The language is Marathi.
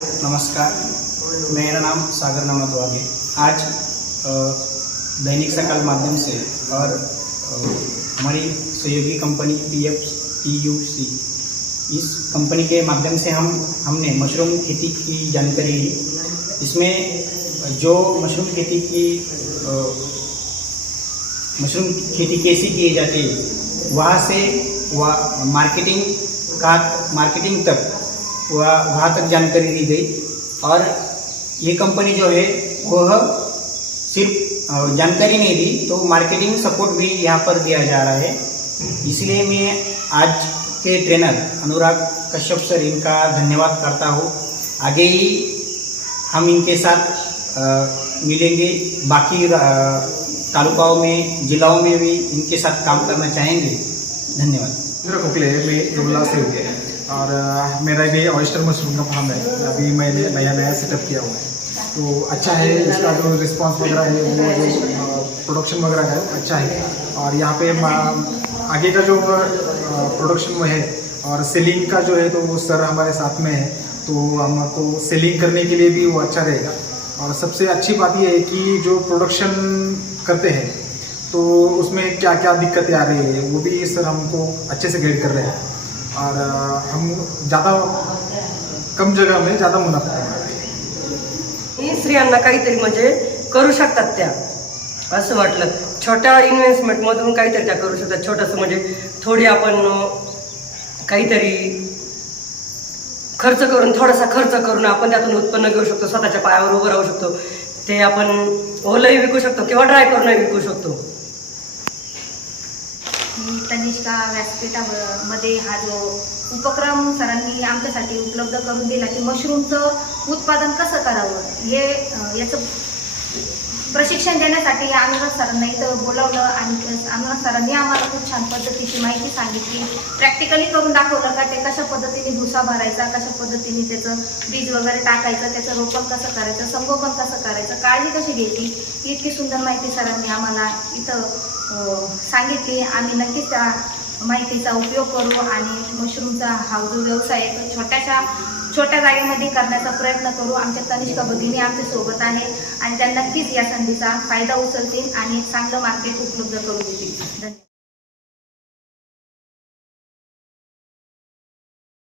नमस्कार, मेरा नाम सागर नमतवाग है। आज दैनिक सकाल माध्यम से और हमारी सहयोगी कंपनी PFTUC इस कंपनी के माध्यम से हमने मशरूम खेती की जानकारी ली। इसमें जो मशरूम खेती कैसी की जाती है वहाँ से वह मार्केटिंग तक वहाँ तक जानकारी दी गई। और ये कंपनी जो है वह सिर्फ जानकारी नहीं दी तो मार्केटिंग सपोर्ट भी यहाँ पर दिया जा रहा है। इसलिए मैं आज के ट्रेनर अनुराग कश्यप सर इनका धन्यवाद करता हूँ। आगे ही हम इनके साथ मिलेंगे, बाकी तालुकाओं में जिलाओं में भी इनके साथ काम करना चाहेंगे। धन्यवाद। मेरा खोखले है, मैं येवला से हूँ और मेरा भी ऑयस्टर मशरूम का फार्म है। अभी मैंने नया सेटअप किया हुआ है, तो अच्छा है। इसका जो रिस्पांस वगैरह है वो जो प्रोडक्शन वगैरह है अच्छा है। और यहाँ पे आगे का जो प्रोडक्शन में है और सेलिंग का जो है तो वो सर हमारे साथ में है, तो हमको सेलिंग करने के लिए भी वो अच्छा रहेगा। और सबसे अच्छी बात ये है कि जो प्रोडक्शन करते हैं तो उसमें क्या क्या दिक्कतें आ रही है वो भी सर हमको अच्छे से गाइड कर रहे हैं। और हम ज़्यादा कम जगह में ज़्यादा मुनाफा कमा रहे हैं। ही स्त्रियांना काहीतरी म्हणजे करू शकतात त्या, असं वाटलं छोट्या इन्व्हेस्टमेंटमधून काहीतरी त्या करू शकतात। छोटंसं म्हणजे थोडी आपण काहीतरी खर्च करून थोडासा खर्च करून आपण त्यातून उत्पन्न घेऊ शकतो, स्वतःच्या पायावर उभं राहू शकतो। ते आपण ओलंही विकू शकतो किंवा ड्राय करूनही विकू शकतो। मी तनिष्का व्यासपीठामध्ये हा जो उपक्रम सरांनी आमच्यासाठी उपलब्ध करून दिला की मशरूमचं उत्पादन कसं करावं हे याचं प्रशिक्षण देण्यासाठी अनुराग सरांना इथं बोलावलं आणि अनुराग सरांनी आम्हाला खूप छान पद्धतीची माहिती सांगितली, प्रॅक्टिकली करून दाखवलं का ते कशा पद्धतीने भुसा भरायचा, कशा पद्धतीने त्याचं बीज वगैरे टाकायचं, त्याचं रोपण कसं करायचं, संगोपन कसं करायचं, काळजी कशी घ्यायची, इतकी सुंदर माहिती सरांनी आम्हाला इथं सांगितली। आम्ही नक्कीच त्या माहितीचा उपयोग करू आणि मशरूमचा हा जो व्यवसाय आहे तो छोट्या जागेमध्ये करण्याचा प्रयत्न करू। आमच्या तनिष्का भगिनी आमच्या सोबत आहे आणि त्या नक्कीच या संधीचा फायदा उचलतील आणि चांगलं मार्केट उपलब्ध करून देतील। धन्यवाद।